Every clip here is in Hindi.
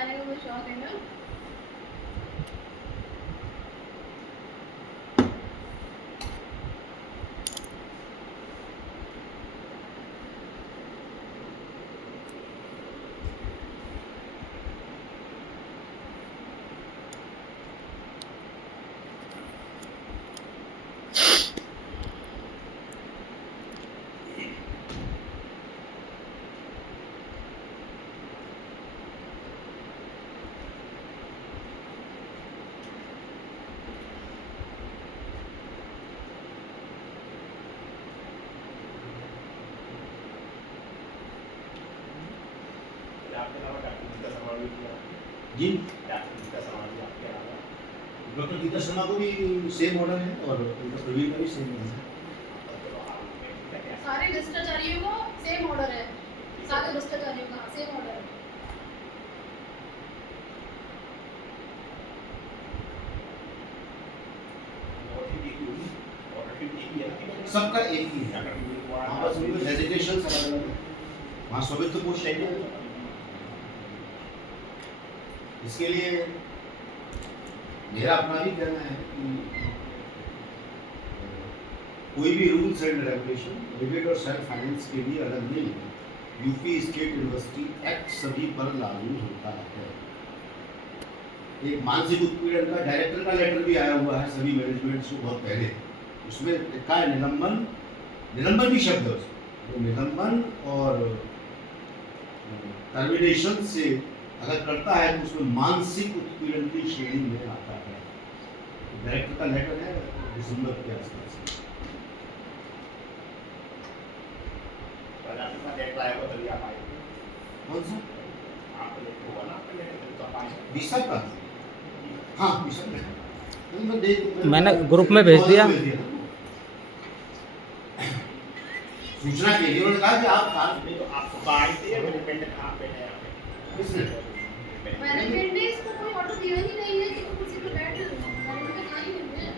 बनाने का कोई शौक है ना? जी डॉक्टर गीता शर्मा को भी सेम ऑर्डर है और डॉक्टर प्रवीण का भी सेम ऑर्डर है। सारे भ्रष्टाचारियों को सेम ऑर्डर है, सारे भ्रष्टाचारियों का सेम ऑर्डर है। सबका एक ही है, वहाँ बस उनके डेजिग्नेशन अलग अलग है, वहाँ स्वामित्व पोस्ट है। इसके लिए मेरा अपना भी कहना है कि कोई भी रूल्स एंड रेगुलेशन प्राइवेट और सेल्फ फाइनेंस के लिए अलग नहीं है। यूपी स्टेट यूनिवर्सिटी एक्ट सभी पर लागू होता है। एक मानसिक उत्पीड़न का डायरेक्टर का लेटर भी आया हुआ है सभी मैनेजमेंट से बहुत पहले, उसमें लिखा है निलंबन भी शब्द है उसमें, तो निलंबन और टर्मिनेशन से अगर करता है तो उसमें मानसिक उत्पीड़न की श्रेणी में आता है। डायरेक्टर का लेटर है दिसंबर के आसपास। कौन सा? विसा का? हाँ विसा का मैंने ग्रुप में भेज दिया। सूचना के लिए उन्होंने कहा कि आप मैनेजमेंट ने इसको कोई ऑर्डर दिया ही नहीं है कि वो कुर्सी पे बैठ मैनेजमेंट का क्या ही नहीं है।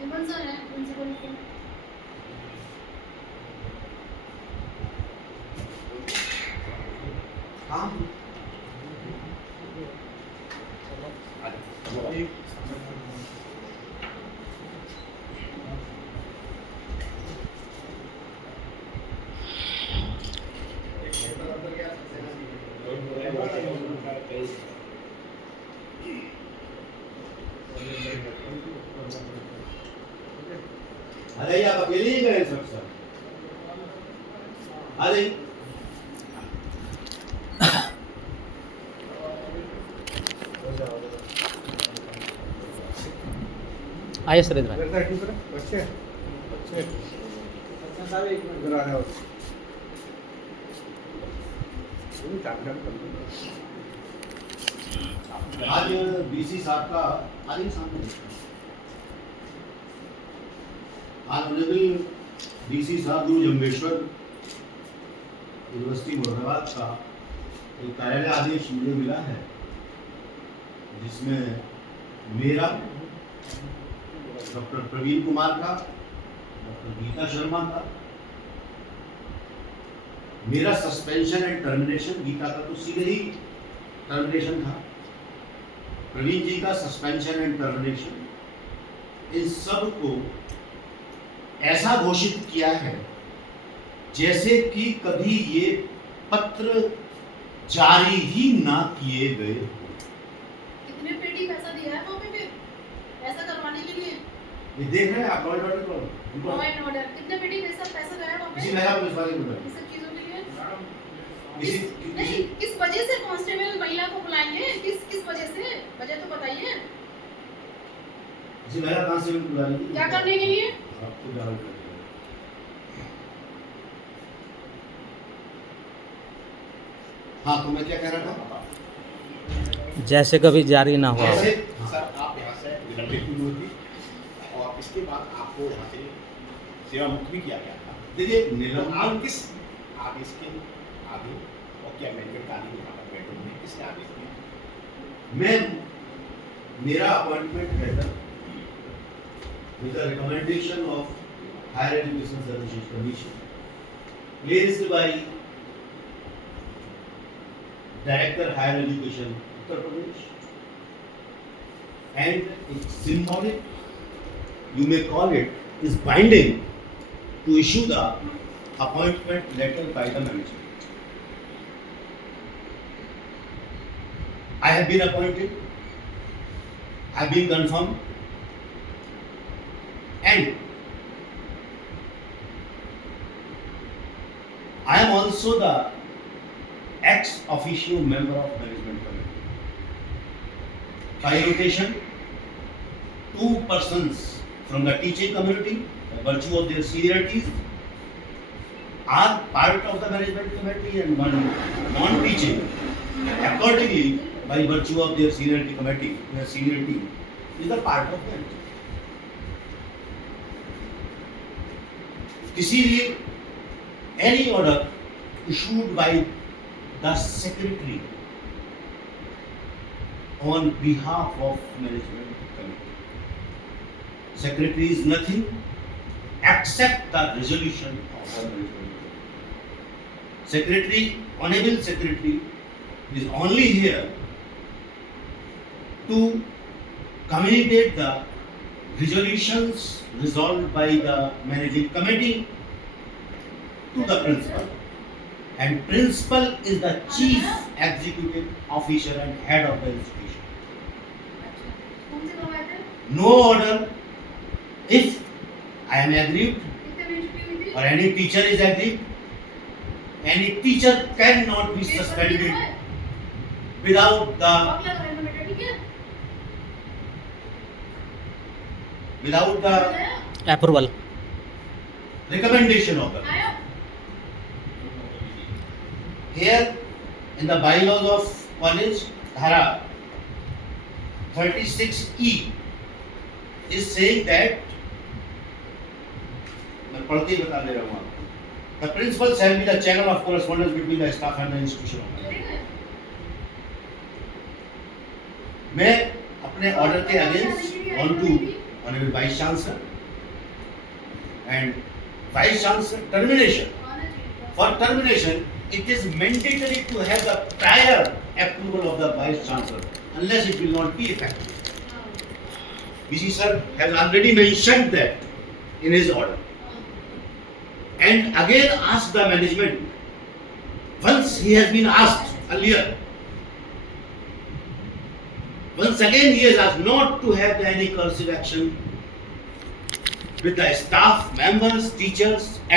हेमंत सर है प्रिंसिपल के। हाँ आ जाइए, आप अकेले ही गए सब सर, आ जाइए। आइए सुरेंद्र भाई। आज बीसी साहब का आज ही सामने आज ऑनरेबल डीसी साहब गुरु जम्बेश्वर यूनिवर्सिटी मुरादाबाद का एक कार्यालय आदेश मुझे मिला है, जिसमें मेरा, डॉक्टर प्रवीण कुमार का, डॉक्टर गीता शर्मा का, मेरा सस्पेंशन एंड टर्मिनेशन, गीता का तो सीधे ही टर्मिनेशन था, प्रवीण जी का सस्पेंशन एंड टर्मिनेशन, इन सब को ऐसा घोषित किया है जैसे कि कभी ये पत्र जारी ही ना किए गए। कितने पेटी पैसा दिया है कॉपी पे ऐसा करवाने के लिए? ये देख रहे हैं आप, लॉ एंड ऑर्डर कितने पेटी पैसा गया वहाँ पे? इसी महिला पुलिस वाले को इस सब चीजों के लिए इसी नहीं, किस वजह से कांस्टेबल महिला को बुलाएंगे? किस वजह से? वजह तो बताइए। इसी महिला कांस्टेबल को बुला लीजिए। क्या करने के लिए? आपको जारी कर दिया। हाँ तो मैं क्या कह रहा था, जैसे कभी जारी ना हुआ हो। जैसे सर आप यहाँ से निलंबित भी हुई और इसके बाद आपको यहाँ से सेवा मुक्त भी किया गया था। देखिए तो निलंबन आप किस आदेश के आधीन और क्या मैनेजमेंट का आधीन यहाँ पर बैठे हुए किसने आदेश दिया? मैं मेरा अपॉइंटमेंट है sir with the recommendation of higher education services commission placed by Director Higher Education, Uttar Pradesh, and it's symbolic, you may call it, is binding to issue the appointment letter by the management. I have been appointed, I have been confirmed, and I am also the ex officio member of management committee. By rotation, 2 persons from the teaching community, by virtue of their seniorities, are part of the management committee, and 1 non-teaching, accordingly, by virtue of their seniority committee, their seniority, is the part of that. इसीलिए any order issued by the secretary on behalf of management committee. Secretary is nothing except the resolution of the management committee. Secretary, honorable secretary, is only here to communicate the resolutions resolved by the managing committee to the principal. And principal is the chief executive officer and head of the institution. तुमसे करवाते हैं? No order, if I am aggrieved कितने मीटिंग हुई थी? or any teacher is aggrieved, any teacher cannot be suspended without the आप क्या करेंगे बेटा, ठीक है? Approval recommendation of the. आया? Here in the bylaws of college, Dhara 36E is saying that, मैं पढ़ते ही बता दे रहा हूँ आपको. The principal shall be the channel of correspondence between the staff and the institution of learning. ठीक है? मैं अपने ऑर्डर के against want to honorable vice chancellor and vice chancellor termination. आना चाहिए था। For termination, it is mandatory to have the prior approval of the vice chancellor, unless it will not be effective. हाँ, VC sir has already mentioned that in his order, हाँ। and again asked the management. Once he has been asked earlier, once again he has asked not to have any cursive action with the staff, members, teachers, and